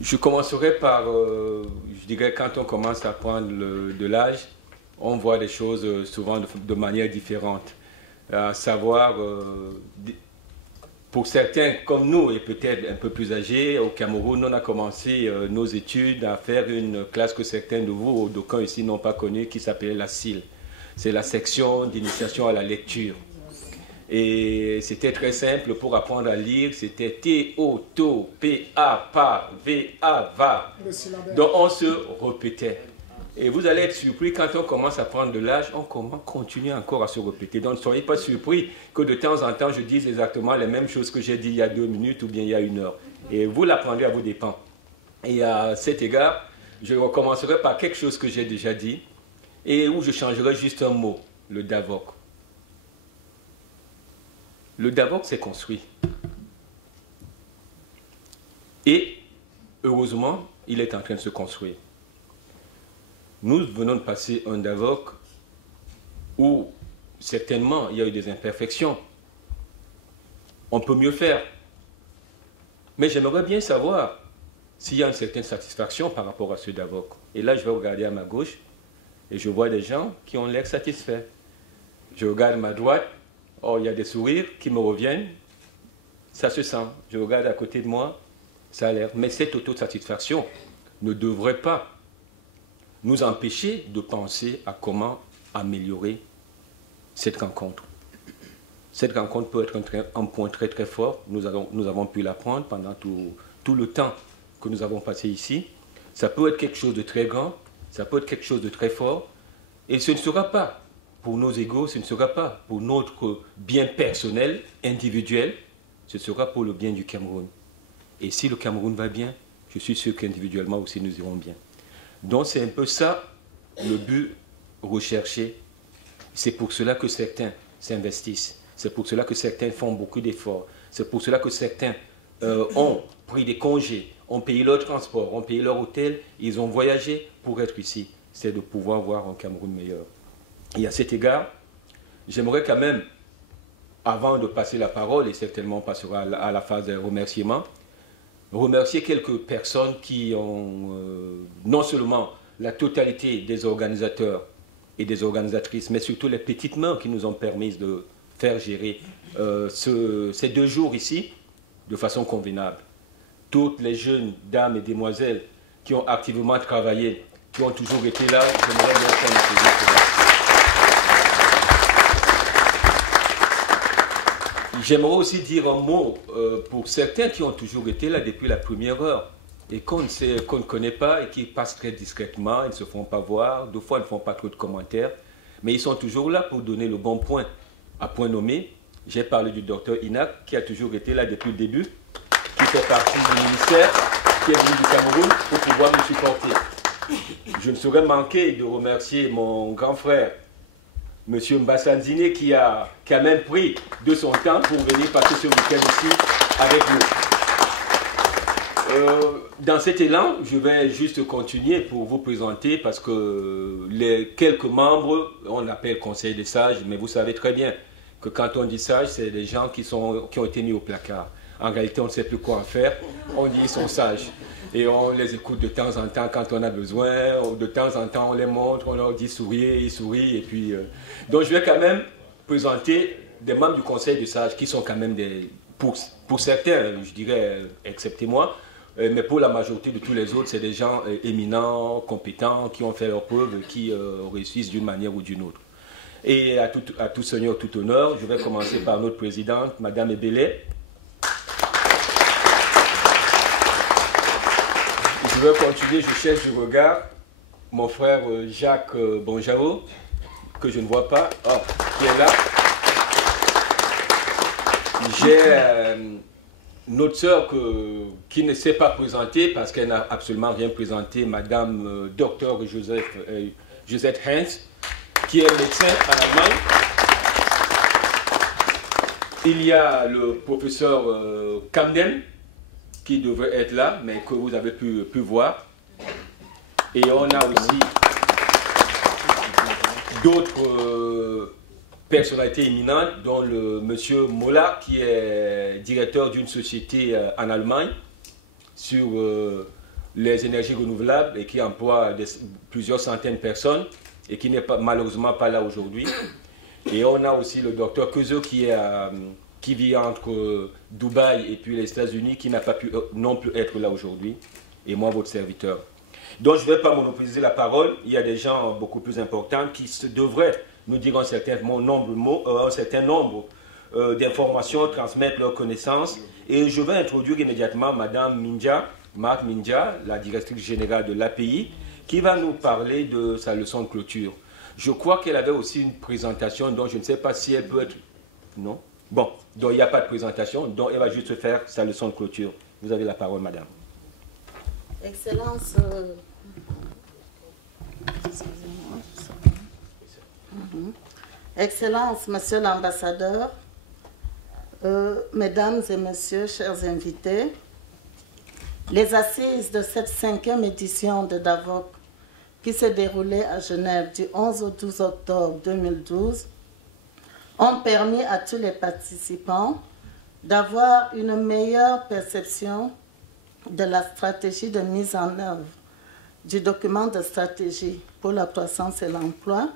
Je commencerai par, je dirais, quand on commence à prendre de l'âge, on voit les choses souvent de manière différente. À savoir, pour certains comme nous, et peut-être un peu plus âgés, au Cameroun, on a commencé nos études à faire une classe que certains de vous, ou d'aucuns ici, n'ont pas connue, qui s'appelait la SIL. C'est la section d'initiation à la lecture. Et c'était très simple pour apprendre à lire, c'était T-O, TO, P-A, PA, V-A, VA. Donc on se répétait. Et vous allez être surpris quand on commence à prendre de l'âge, on continue encore à se répéter. Donc ne soyez pas surpris que de temps en temps je dise exactement les mêmes choses que j'ai dit il y a 2 minutes ou bien il y a 1 heure. Et vous l'apprendrez à vos dépens. Et à cet égard, je recommencerai par quelque chose que j'ai déjà dit et où je changerai juste un mot, le DAVOC. Le DAVOC s'est construit. Et heureusement, il est en train de se construire. Nous venons de passer un DAVOC où certainement il y a eu des imperfections. On peut mieux faire. Mais j'aimerais bien savoir s'il y a une certaine satisfaction par rapport à ce DAVOC. Et là, je vais regarder à ma gauche et je vois des gens qui ont l'air satisfaits. Je regarde à ma droite. Oh, il y a des sourires qui me reviennent, ça se sent. Je regarde à côté de moi, ça a l'air. Mais cette autosatisfaction ne devrait pas nous empêcher de penser à comment améliorer cette rencontre. Cette rencontre peut être un point très très fort. Nous avons pu l'apprendre pendant tout le temps que nous avons passé ici. Ça peut être quelque chose de très grand, ça peut être quelque chose de très fort, et ce ne sera pas pour nos égos, ce ne sera pas pour notre bien personnel, individuel, ce sera pour le bien du Cameroun. Et si le Cameroun va bien, je suis sûr qu'individuellement aussi nous irons bien. Donc c'est un peu ça le but recherché. C'est pour cela que certains s'investissent. C'est pour cela que certains font beaucoup d'efforts. C'est pour cela que certains ont pris des congés, ont payé leur transport, ont payé leur hôtel, ils ont voyagé pour être ici. C'est de pouvoir voir un Cameroun meilleur. Et à cet égard, j'aimerais quand même, avant de passer la parole, et certainement on passera à la phase des remerciements, remercier quelques personnes qui ont non seulement la totalité des organisateurs et des organisatrices, mais surtout les petites mains qui nous ont permis de faire gérer ces 2 jours ici de façon convenable. Toutes les jeunes dames et demoiselles qui ont activement travaillé, qui ont toujours été là, j'aimerais bien faire une plaisir pour eux. J'aimerais aussi dire un mot pour certains qui ont toujours été là depuis la première heure et qu'on ne connaît pas et qui passent très discrètement, ils ne se font pas voir, 2 fois ils ne font pas trop de commentaires, mais ils sont toujours là pour donner le bon point. À point nommé, j'ai parlé du docteur Inak qui a toujours été là depuis le début, qui fait partie du ministère, qui est venu du Cameroun pour pouvoir me supporter. Je ne saurais manquer de remercier mon grand frère, M. Mbassanzine, qui a même pris de son temps pour venir passer ce week-end ici avec nous. Dans cet élan, je vais juste continuer pour vous présenter parce que les quelques membres, on l'appelle conseil des sages, mais vous savez très bien que quand on dit sage, c'est des gens qui ont été mis au placard. En réalité, on ne sait plus quoi en faire, on dit ils sont sages. Et on les écoute de temps en temps quand on a besoin, de temps en temps on les montre, on leur dit souriez, ils sourient. Et puis, donc je vais quand même présenter des membres du conseil des sages qui sont quand même pour certains, je dirais, excepté moi, mais pour la majorité de tous les autres, c'est des gens éminents, compétents, qui ont fait leurs preuves, qui réussissent d'une manière ou d'une autre. Et à tout seigneur, tout honneur, je vais commencer par notre présidente, Madame Ebele. Je vais continuer, je cherche du regard mon frère Jacques Bonjao, que je ne vois pas, qui est là. J'ai notre sœur qui ne s'est pas présentée parce qu'elle n'a absolument rien présenté, Madame Dr Josette Hens, qui est médecin en Allemagne. Il y a le professeur Kamden, qui devrait être là, mais que vous avez pu voir. Et on a aussi d'autres personnalités éminentes, dont le monsieur Mola, qui est directeur d'une société en Allemagne sur les énergies renouvelables et qui emploie plusieurs centaines de personnes et qui n'est malheureusement pas là aujourd'hui. Et on a aussi le docteur Keuzo qui vit entre Dubaï et puis les États-Unis, qui n'a pas pu non plus être là aujourd'hui. Et moi, votre serviteur. Donc, je ne vais pas monopoliser la parole. Il y a des gens beaucoup plus importants qui devraient nous dire un certain nombre d'informations, transmettre leurs connaissances. Et je vais introduire immédiatement Madame Minja, Marc Minja, la directrice générale de l'API, qui va nous parler de sa leçon de clôture. Je crois qu'elle avait aussi une présentation, donc je ne sais pas si elle peut être... Non? Bon, donc il n'y a pas de présentation, donc elle va juste faire sa leçon de clôture. Vous avez la parole, Madame. Excellence... Excellence, Monsieur l'Ambassadeur, Mesdames et Messieurs, chers invités, les assises de cette 5e édition de DAVOC qui s'est déroulée à Genève du 11 au 12 octobre 2012 ont permis à tous les participants d'avoir une meilleure perception de la stratégie de mise en œuvre du document de stratégie pour la croissance et l'emploi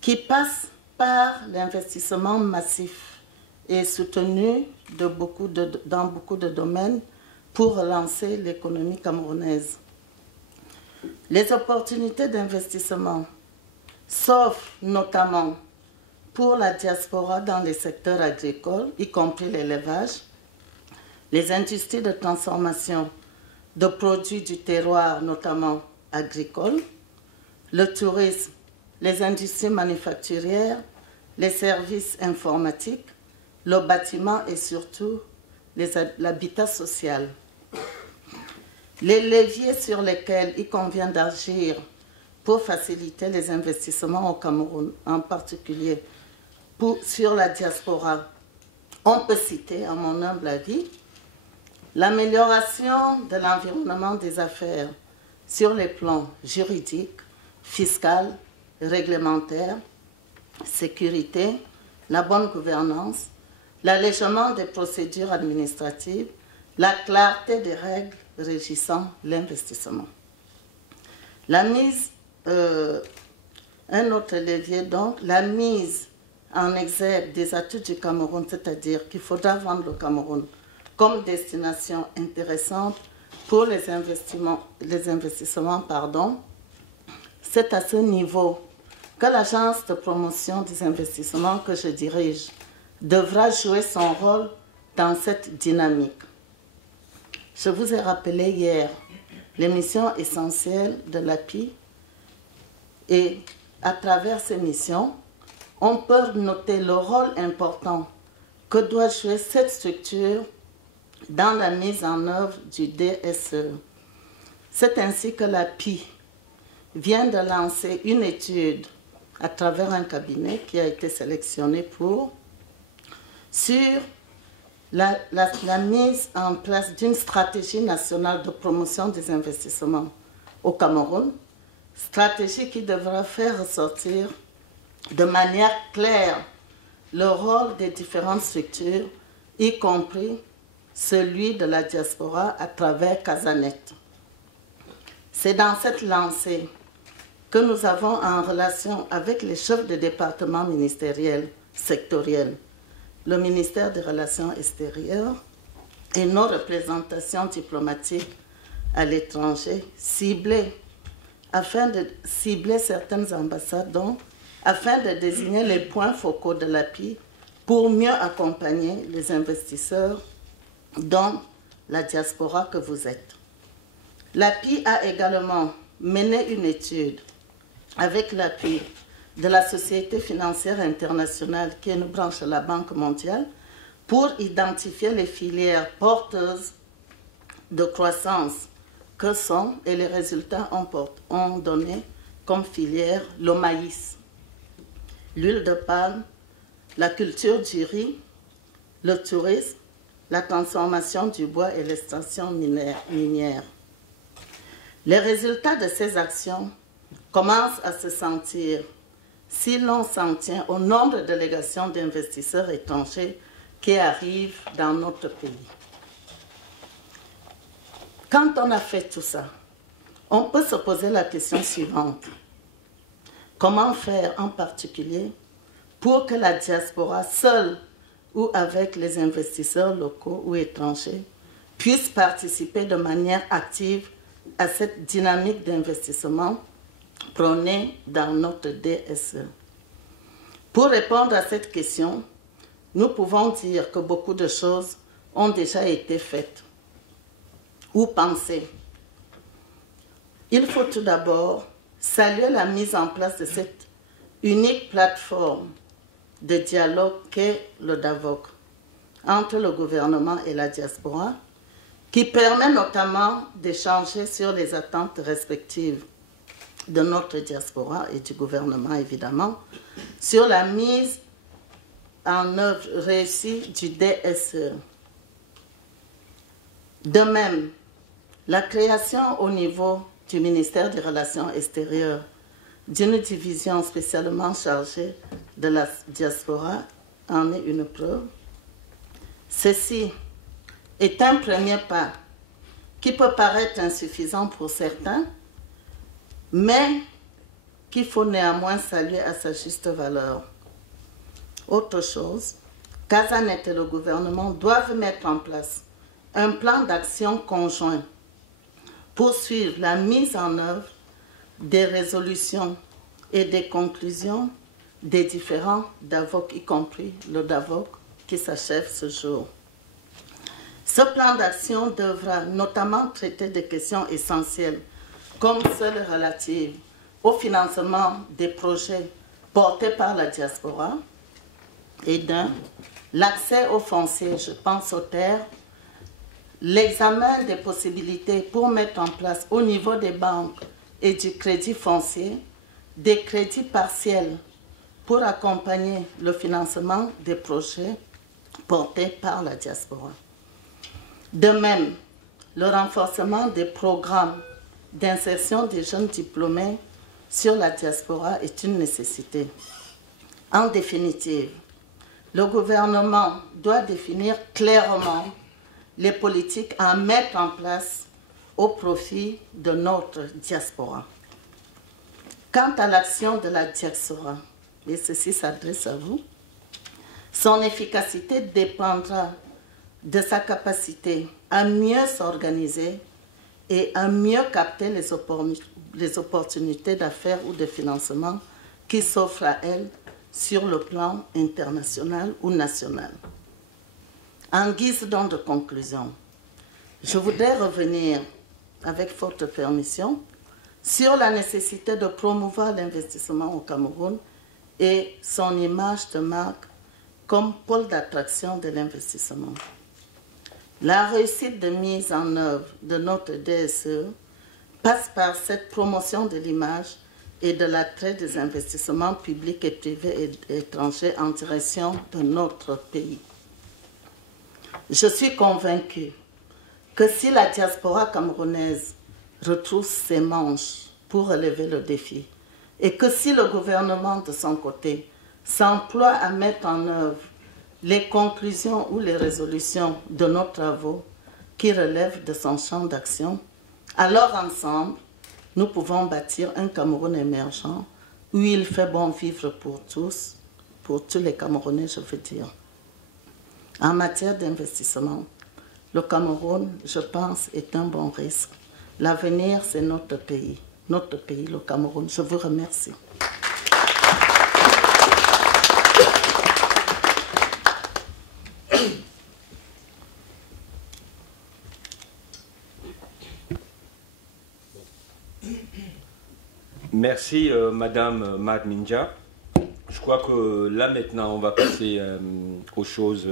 qui passe par l'investissement massif et soutenu dans beaucoup de domaines pour relancer l'économie camerounaise. Les opportunités d'investissement s'offrent notamment pour la diaspora dans les secteurs agricoles, y compris l'élevage, les industries de transformation de produits du terroir, notamment agricoles, le tourisme, les industries manufacturières, les services informatiques, le bâtiment et surtout l'habitat social. Les leviers sur lesquels il convient d'agir pour faciliter les investissements au Cameroun, en particulier sur la diaspora, on peut citer, à mon humble avis, l'amélioration de l'environnement des affaires sur les plans juridiques, fiscal, réglementaire, sécurité, la bonne gouvernance, l'allègement des procédures administratives, la clarté des règles régissant l'investissement. Un autre levier donc, la mise en exergue des atouts du Cameroun, c'est-à-dire qu'il faudra vendre le Cameroun comme destination intéressante pour les investissements. C'est à ce niveau que l'agence de promotion des investissements que je dirige devra jouer son rôle dans cette dynamique. Je vous ai rappelé hier les missions essentielles de l'API et à travers ces missions, on peut noter le rôle important que doit jouer cette structure dans la mise en œuvre du DSE. C'est ainsi que l'API vient de lancer une étude à travers un cabinet qui a été sélectionné sur la mise en place d'une stratégie nationale de promotion des investissements au Cameroun, stratégie qui devra faire ressortir de manière claire le rôle des différentes structures, y compris celui de la diaspora à travers Casanet. C'est dans cette lancée que nous avons en relation avec les chefs de département ministériels sectoriels, le ministère des Relations extérieures et nos représentations diplomatiques à l'étranger, afin de cibler certaines ambassades, donc, afin de désigner les points focaux de l'API pour mieux accompagner les investisseurs dans la diaspora que vous êtes. L'API a également mené une étude avec l'appui de la Société financière internationale, qui est une branche de la Banque mondiale, pour identifier les filières porteuses de croissance que sont, et les résultats ont donné comme filière le maïs, l'huile de palme, la culture du riz, le tourisme, la transformation du bois et l'extraction minière. Les résultats de ces actions commencent à se sentir si l'on s'en tient au nombre de délégations d'investisseurs étrangers qui arrivent dans notre pays. Quand on a fait tout ça, on peut se poser la question suivante. Comment faire en particulier pour que la diaspora, seule ou avec les investisseurs locaux ou étrangers, puisse participer de manière active à cette dynamique d'investissement prônée dans notre DSE? Pour répondre à cette question, nous pouvons dire que beaucoup de choses ont déjà été faites ou pensées. Il faut tout d'abord saluer la mise en place de cette unique plateforme de dialogue qu'est le DAVOC entre le gouvernement et la diaspora, qui permet notamment d'échanger sur les attentes respectives de notre diaspora et du gouvernement, évidemment, sur la mise en œuvre réussie du DSE. De même, la création au niveau du ministère des Relations extérieures d'une division spécialement chargée de la diaspora en est une preuve. Ceci est un premier pas qui peut paraître insuffisant pour certains, mais qu'il faut néanmoins saluer à sa juste valeur. Autre chose, Casanet et le gouvernement doivent mettre en place un plan d'action conjoint pour suivre la mise en œuvre des résolutions et des conclusions des différents DAVOC, y compris le DAVOC qui s'achève ce jour. Ce plan d'action devra notamment traiter des questions essentielles, comme celles relatives au financement des projets portés par la diaspora et l'accès aux fonciers, je pense aux terres, l'examen des possibilités pour mettre en place au niveau des banques et du crédit foncier des crédits partiels pour accompagner le financement des projets portés par la diaspora. De même, le renforcement des programmes d'insertion des jeunes diplômés sur la diaspora est une nécessité. En définitive, le gouvernement doit définir clairement les politiques à mettre en place au profit de notre diaspora. Quant à l'action de la diaspora, et ceci s'adresse à vous, son efficacité dépendra de sa capacité à mieux s'organiser et à mieux capter les opportunités d'affaires ou de financement qui s'offrent à elle sur le plan international ou national. En guise donc de conclusion, je voudrais revenir, avec votre permission, sur la nécessité de promouvoir l'investissement au Cameroun et son image de marque comme pôle d'attraction de l'investissement. La réussite de mise en œuvre de notre DSE passe par cette promotion de l'image et de l'attrait des investissements publics et privés et étrangers en direction de notre pays. Je suis convaincue que si la diaspora camerounaise retrousse ses manches pour relever le défi et que si le gouvernement de son côté s'emploie à mettre en œuvre les conclusions ou les résolutions de nos travaux qui relèvent de son champ d'action, alors ensemble, nous pouvons bâtir un Cameroun émergent où il fait bon vivre pour tous les Camerounais, je veux dire. En matière d'investissement, le Cameroun, je pense, est un bon risque. L'avenir, c'est notre pays, le Cameroun. Je vous remercie. Merci, Madame Mad Minja. Je crois que là, maintenant, on va passer aux choses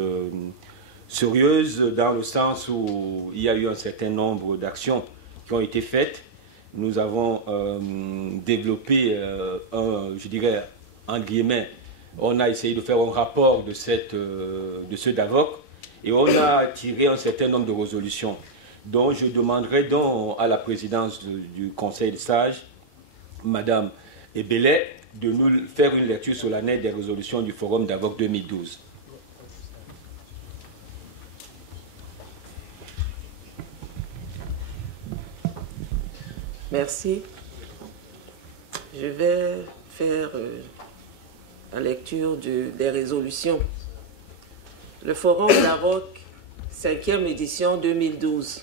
sérieuses, dans le sens où il y a eu un certain nombre d'actions qui ont été faites. Nous avons développé, je dirais, entre guillemets, on a essayé de faire un rapport de ce DAVOC et on a tiré un certain nombre de résolutions. Donc, je demanderai donc à la présidence du Conseil des sages, Madame Ebele, de nous faire une lecture solennelle des résolutions du Forum DAVOC 2012. Merci. Je vais faire la lecture des résolutions. Le Forum d'Avoc, 5e édition 2012,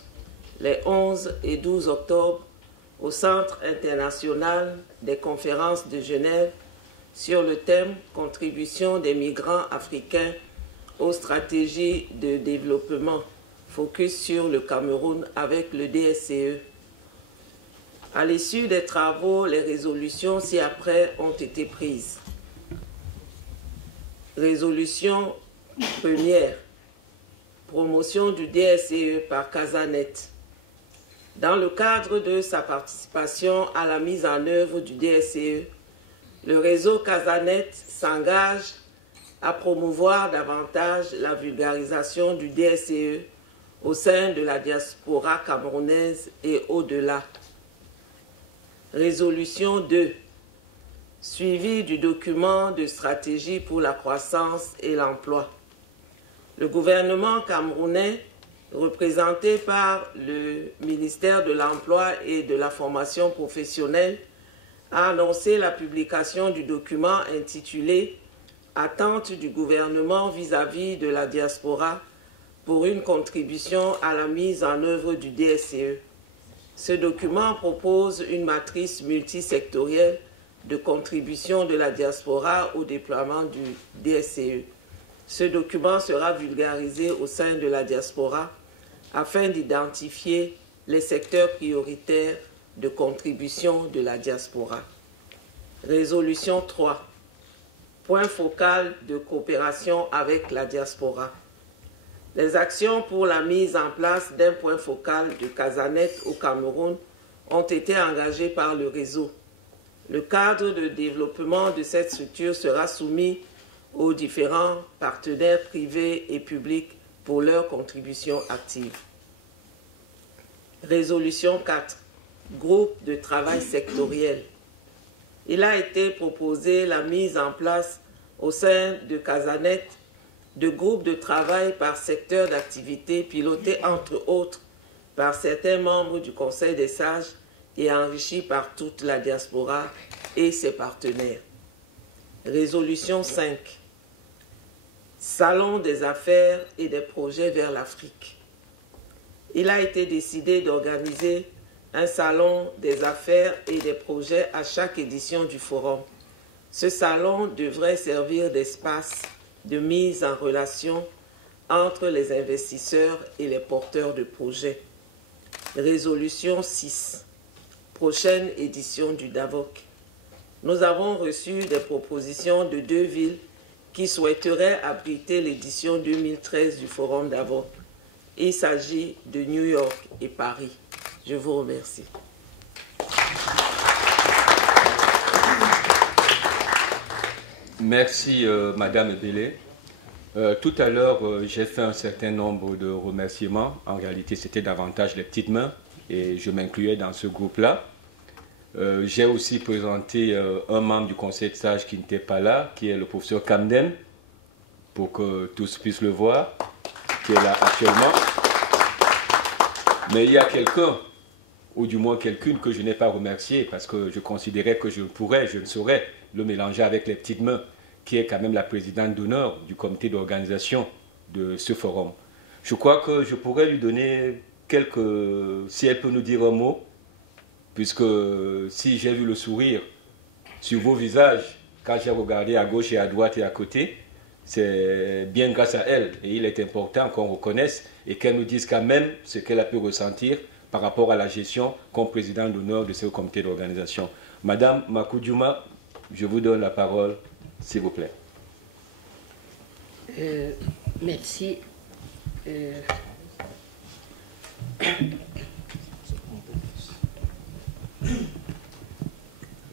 les 11 et 12 octobre, au Centre international des conférences de Genève sur le thème « Contribution des migrants africains aux stratégies de développement », focus sur le Cameroun avec le DSCE. À l'issue des travaux, les résolutions ci-après ont été prises. Résolution première. Promotion du DSCE par Casanet. Dans le cadre de sa participation à la mise en œuvre du DSCE, le réseau Casanet s'engage à promouvoir davantage la vulgarisation du DSCE au sein de la diaspora camerounaise et au-delà. Résolution 2. Suivi du document de stratégie pour la croissance et l'emploi. Le gouvernement camerounais, représenté par le ministère de l'Emploi et de la Formation professionnelle, a annoncé la publication du document intitulé « Attentes du gouvernement vis-à-vis de la diaspora pour une contribution à la mise en œuvre du DSCE ». Ce document propose une matrice multisectorielle de contribution de la diaspora au déploiement du DSCE. Ce document sera vulgarisé au sein de la diaspora afin d'identifier les secteurs prioritaires de contribution de la diaspora. Résolution 3. Point focal de coopération avec la diaspora. Les actions pour la mise en place d'un point focal de Casanet au Cameroun ont été engagées par le réseau. Le cadre de développement de cette structure sera soumis aux différents partenaires privés et publics pour leur contribution active. Résolution 4. Groupe de travail sectoriel. Il a été proposé la mise en place au sein de Casanet de groupes de travail par secteur d'activité pilotés entre autres par certains membres du Conseil des sages et enrichis par toute la diaspora et ses partenaires. Résolution 5. Salon des affaires et des projets vers l'Afrique. Il a été décidé d'organiser un salon des affaires et des projets à chaque édition du forum. Ce salon devrait servir d'espace de mise en relation entre les investisseurs et les porteurs de projets. Résolution 6. Prochaine édition du DAVOC. Nous avons reçu des propositions de 2 villes qui souhaiteraient abriter l'édition 2013 du Forum d'Avoc. Il s'agit de New York et Paris. Je vous remercie. Merci, Madame Bélé. Tout à l'heure, j'ai fait un certain nombre de remerciements. En réalité, c'était davantage les petites mains et je m'incluais dans ce groupe-là. J'ai aussi présenté un membre du conseil de sages qui n'était pas là, qui est le professeur Kamden, pour que tous puissent le voir, qui est là actuellement. Mais il y a quelqu'un, ou du moins quelqu'une que je n'ai pas remercié parce que je considérais que je ne saurais le mélanger avec les petites mains, qui est quand même la présidente d'honneur du comité d'organisation de ce forum. Je crois que je pourrais lui donner si elle peut nous dire un mot, puisque si j'ai vu le sourire sur vos visages quand j'ai regardé à gauche et à droite et à côté, c'est bien grâce à elle. Et il est important qu'on reconnaisse et qu'elle nous dise quand même ce qu'elle a pu ressentir par rapport à la gestion comme présidente d'honneur de ce comité d'organisation. Madame Makoujouma, je vous donne la parole, s'il vous plaît. Merci.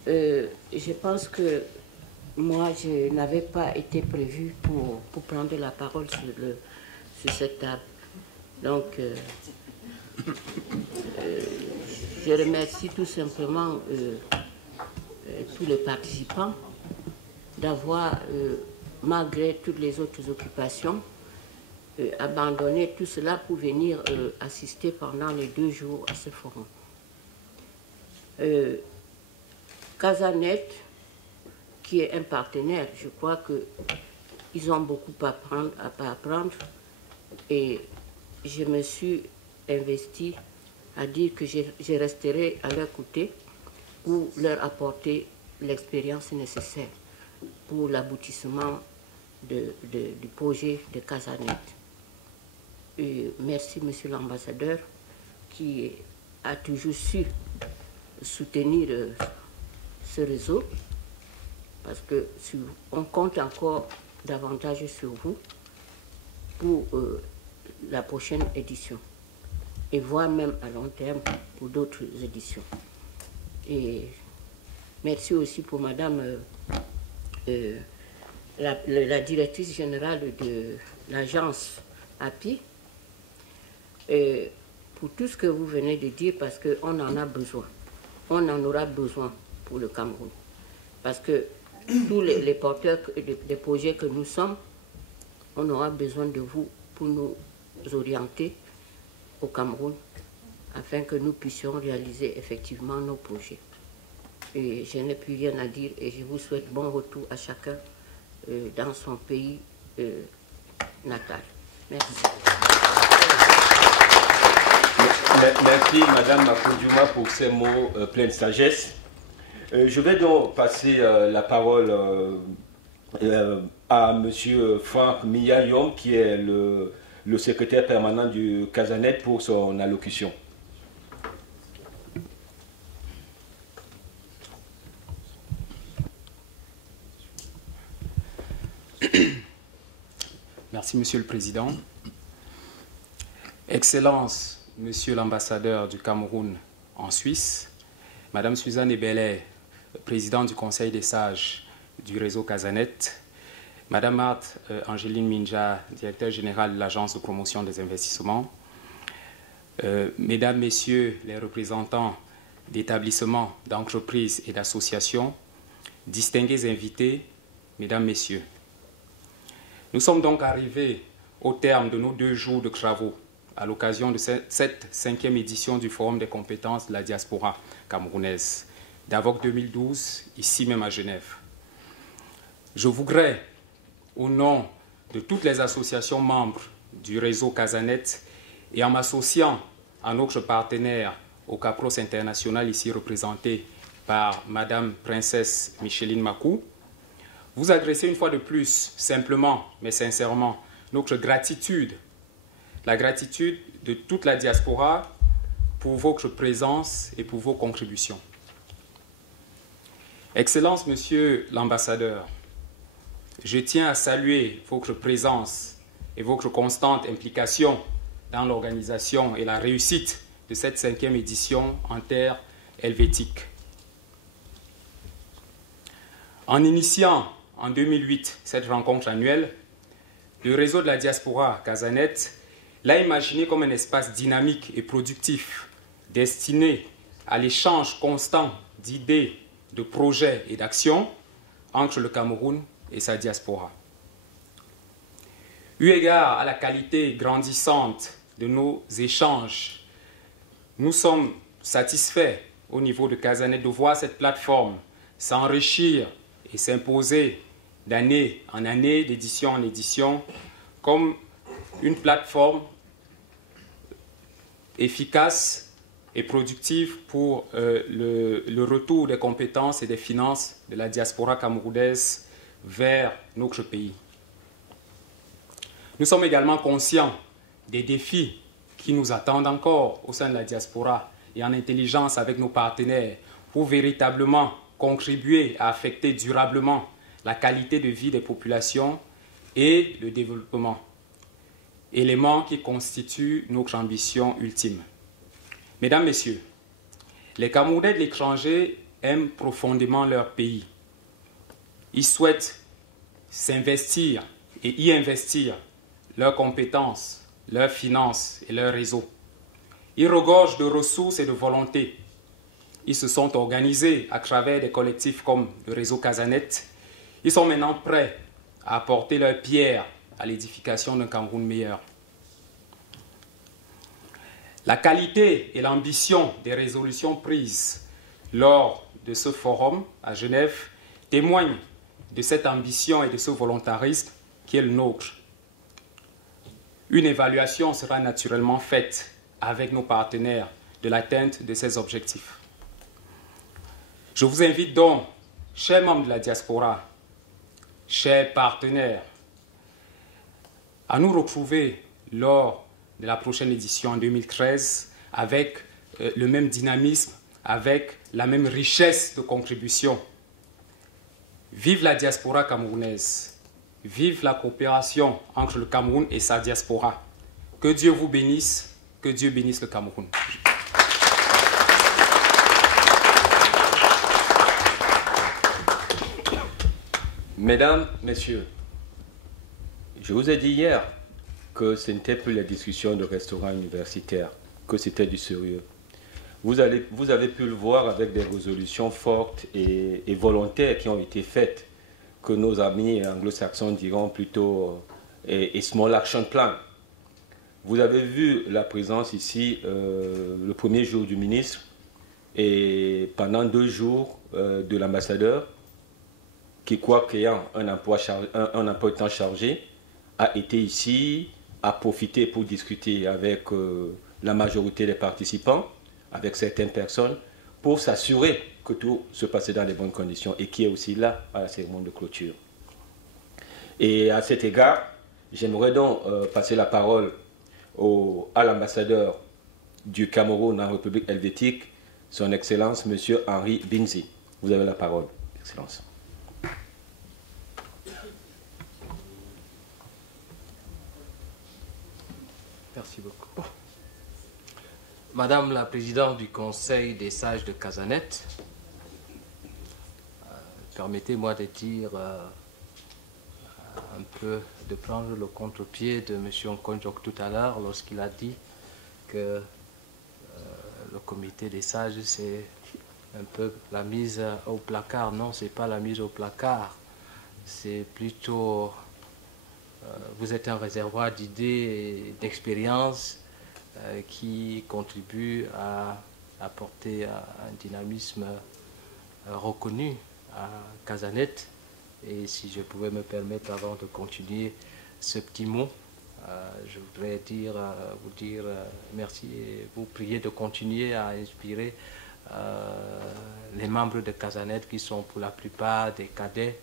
Je pense que moi, je n'avais pas été prévue pour prendre la parole sur cette table. Donc, je remercie tout simplement tous les participants d'avoir, malgré toutes les autres occupations, abandonné tout cela pour venir assister pendant les 2 jours à ce forum. Casanet, qui est un partenaire, je crois qu'ils ont beaucoup à apprendre et je me suis investie à dire que je resterai à leur côté pour leur apporter l'expérience nécessaire pour l'aboutissement du projet de Casanet. Et merci, Monsieur l'ambassadeur, qui a toujours su soutenir ce réseau, parce qu'on compte encore davantage sur vous pour la prochaine édition, et voire même à long terme pour d'autres éditions. Et merci aussi pour Madame la directrice générale de l'agence API, pour tout ce que vous venez de dire, parce qu'on en a besoin. On en aura besoin pour le Cameroun. Parce que tous les porteurs des projets que nous sommes, on aura besoin de vous pour nous orienter au Cameroun, afin que nous puissions réaliser effectivement nos projets. Et je n'ai plus rien à dire et je vous souhaite bon retour à chacun dans son pays natal. Merci. Merci Madame Makodjouma pour ces mots pleins de sagesse. Je vais donc passer la parole à Monsieur Franck Miyayom, qui est le secrétaire permanent du Casanet, pour son allocution. Merci Monsieur le Président. Excellence, Monsieur l'ambassadeur du Cameroun en Suisse, Madame Suzanne Ebele, présidente du Conseil des sages du réseau Casanet, Madame Marthe Angeline Minja, directeur général de l'Agence de promotion des investissements, Mesdames, Messieurs les représentants d'établissements, d'entreprises et d'associations, distingués invités, Mesdames, Messieurs. Nous sommes donc arrivés au terme de nos 2 jours de travaux à l'occasion de cette 5e édition du Forum des compétences de la diaspora camerounaise, d'AVOC 2012, ici même à Genève. Je voudrais, au nom de toutes les associations membres du réseau Casanet et en m'associant à notre partenaire au CAPROS International, ici représenté par Madame Princesse Micheline Makou, vous adresser une fois de plus, simplement mais sincèrement, notre gratitude, la gratitude de toute la diaspora pour votre présence et pour vos contributions. Excellence, Monsieur l'ambassadeur, je tiens à saluer votre présence et votre constante implication dans l'organisation et la réussite de cette 5e édition en terre helvétique. En initiant en 2008 cette rencontre annuelle, le réseau de la diaspora Casanet l'a imaginé comme un espace dynamique et productif destiné à l'échange constant d'idées, de projets et d'actions entre le Cameroun et sa diaspora. Eu égard à la qualité grandissante de nos échanges, nous sommes satisfaits au niveau de Casanet de voir cette plateforme s'enrichir et s'imposer d'année en année, d'édition en édition, comme une plateforme efficace et productive pour le retour des compétences et des finances de la diaspora camerounaise vers notre pays. Nous sommes également conscients des défis qui nous attendent encore au sein de la diaspora et en intelligence avec nos partenaires pour véritablement contribuer à affecter durablement la qualité de vie des populations et le développement, éléments qui constituent notre ambition ultime. Mesdames, Messieurs, les Camerounais de l'étranger aiment profondément leur pays. Ils souhaitent s'investir et y investir leurs compétences, leurs finances et leurs réseaux. Ils regorgent de ressources et de volonté. Ils se sont organisés à travers des collectifs comme le réseau Casanet. Ils sont maintenant prêts à apporter leur pierre à l'édification d'un Cameroun meilleur. La qualité et l'ambition des résolutions prises lors de ce forum à Genève témoignent de cette ambition et de ce volontarisme qui est le nôtre. Une évaluation sera naturellement faite avec nos partenaires de l'atteinte de ces objectifs. Je vous invite donc, chers membres de la diaspora, chers partenaires, à nous retrouver lors de la prochaine édition en 2013 avec le même dynamisme, avec la même richesse de contribution. Vive la diaspora camerounaise, vive la coopération entre le Cameroun et sa diaspora. Que Dieu vous bénisse, que Dieu bénisse le Cameroun. Mesdames, Messieurs, je vous ai dit hier que ce n'était plus la discussion de restaurant universitaire, que c'était du sérieux. Vous avez pu le voir avec des résolutions fortes et volontaires qui ont été faites, que nos amis anglo-saxons diront plutôt et Small Action Plan. Vous avez vu la présence ici le premier jour du ministre et pendant 2 jours de l'ambassadeur qui, quoi qu'ayant un emploi de temps chargé, a été ici, a profité pour discuter avec la majorité des participants, avec certaines personnes, pour s'assurer que tout se passait dans les bonnes conditions et qui est aussi là à la cérémonie de clôture. Et à cet égard, j'aimerais donc passer la parole à l'ambassadeur du Cameroun en République helvétique, son Excellence, M. Henri Binzi. Vous avez la parole, Excellence. Merci beaucoup. Madame la Présidente du Conseil des sages de Casanet, permettez-moi de dire un peu, de prendre le contre-pied de M. Nkonjok tout à l'heure lorsqu'il a dit que le comité des sages c'est un peu la mise au placard. Non, ce n'est pas la mise au placard, c'est plutôt vous êtes un réservoir d'idées et d'expériences qui contribue à apporter un dynamisme reconnu à Casanet. Et si je pouvais me permettre, avant de continuer ce petit mot, je voudrais vous dire merci et vous prier de continuer à inspirer les membres de Casanet qui sont pour la plupart des cadets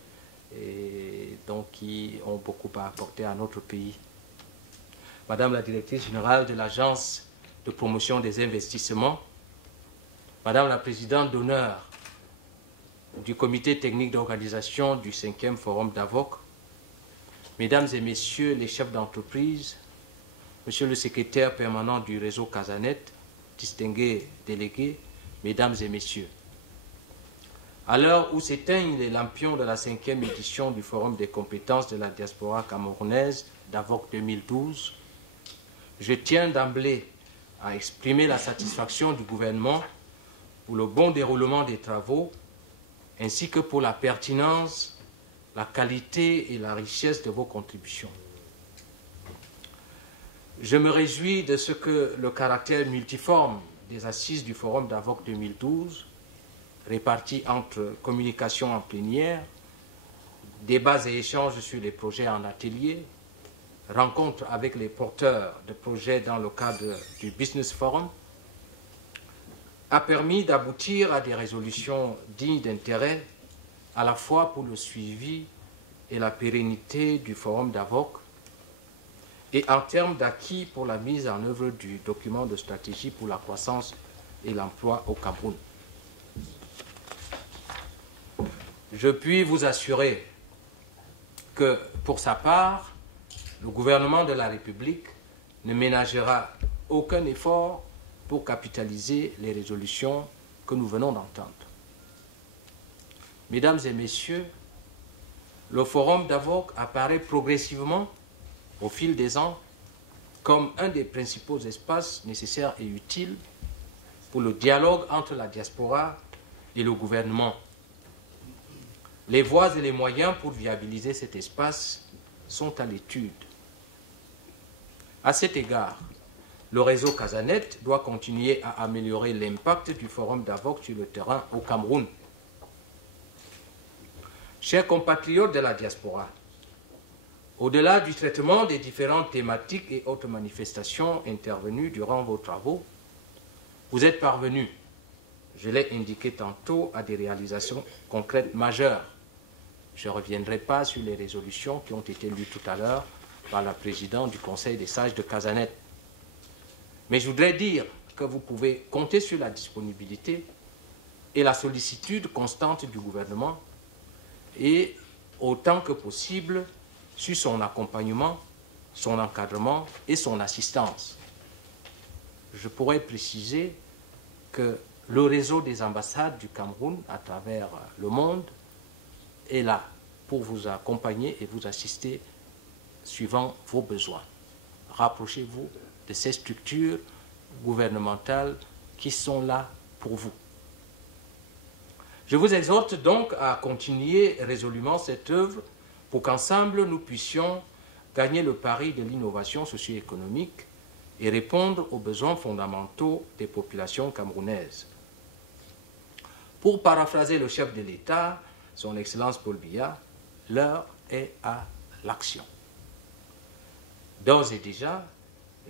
et donc qui ont beaucoup à apporter à notre pays. Madame la directrice générale de l'Agence de promotion des investissements, Madame la présidente d'honneur du comité technique d'organisation du 5e forum d'AVOC, Mesdames et Messieurs les chefs d'entreprise, Monsieur le secrétaire permanent du réseau Casanet, distingués délégués, Mesdames et Messieurs, à l'heure où s'éteignent les lampions de la 5e édition du Forum des compétences de la diaspora camerounaise d'AVOC 2012, je tiens d'emblée à exprimer la satisfaction du gouvernement pour le bon déroulement des travaux, ainsi que pour la pertinence, la qualité et la richesse de vos contributions. Je me réjouis de ce que le caractère multiforme des assises du Forum d'AVOC 2012, réparties entre communication en plénière, débats et échanges sur les projets en atelier, rencontres avec les porteurs de projets dans le cadre du Business Forum, a permis d'aboutir à des résolutions dignes d'intérêt à la fois pour le suivi et la pérennité du Forum d'AVOC et en termes d'acquis pour la mise en œuvre du document de stratégie pour la croissance et l'emploi au Cameroun. Je puis vous assurer que, pour sa part, le gouvernement de la République ne ménagera aucun effort pour capitaliser les résolutions que nous venons d'entendre. Mesdames et Messieurs, le Forum d'AVOC apparaît progressivement, au fil des ans, comme un des principaux espaces nécessaires et utiles pour le dialogue entre la diaspora et le gouvernement. Les voies et les moyens pour viabiliser cet espace sont à l'étude. À cet égard, le réseau Casanet doit continuer à améliorer l'impact du Forum d'Avoc sur le terrain au Cameroun. Chers compatriotes de la diaspora, au-delà du traitement des différentes thématiques et autres manifestations intervenues durant vos travaux, vous êtes parvenus, je l'ai indiqué tantôt, à des réalisations concrètes majeures. Je ne reviendrai pas sur les résolutions qui ont été lues tout à l'heure par la présidente du Conseil des sages de Casanet. Mais je voudrais dire que vous pouvez compter sur la disponibilité et la sollicitude constante du gouvernement et, autant que possible, sur son accompagnement, son encadrement et son assistance. Je pourrais préciser que le réseau des ambassades du Cameroun à travers le monde est là pour vous accompagner et vous assister suivant vos besoins. Rapprochez-vous de ces structures gouvernementales qui sont là pour vous. Je vous exhorte donc à continuer résolument cette œuvre pour qu'ensemble nous puissions gagner le pari de l'innovation socio-économique et répondre aux besoins fondamentaux des populations camerounaises. Pour paraphraser le chef de l'État, son Excellence Paul Biya, l'heure est à l'action. D'ores et déjà,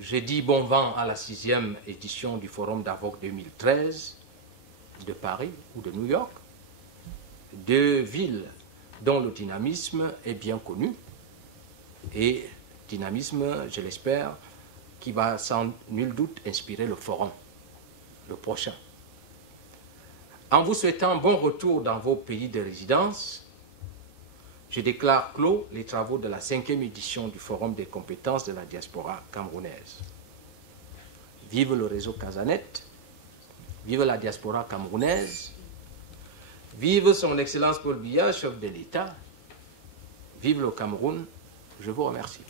j'ai dit bon vent à la 6e édition du Forum d'Avoc 2013 de Paris ou de New York, deux villes dont le dynamisme est bien connu, et dynamisme, je l'espère, qui va sans nul doute inspirer le forum, le prochain. En vous souhaitant bon retour dans vos pays de résidence, je déclare clos les travaux de la 5e édition du Forum des compétences de la diaspora camerounaise. Vive le réseau Casanet, vive la diaspora camerounaise, vive son Excellence Paul Biya, chef de l'État, vive le Cameroun, je vous remercie.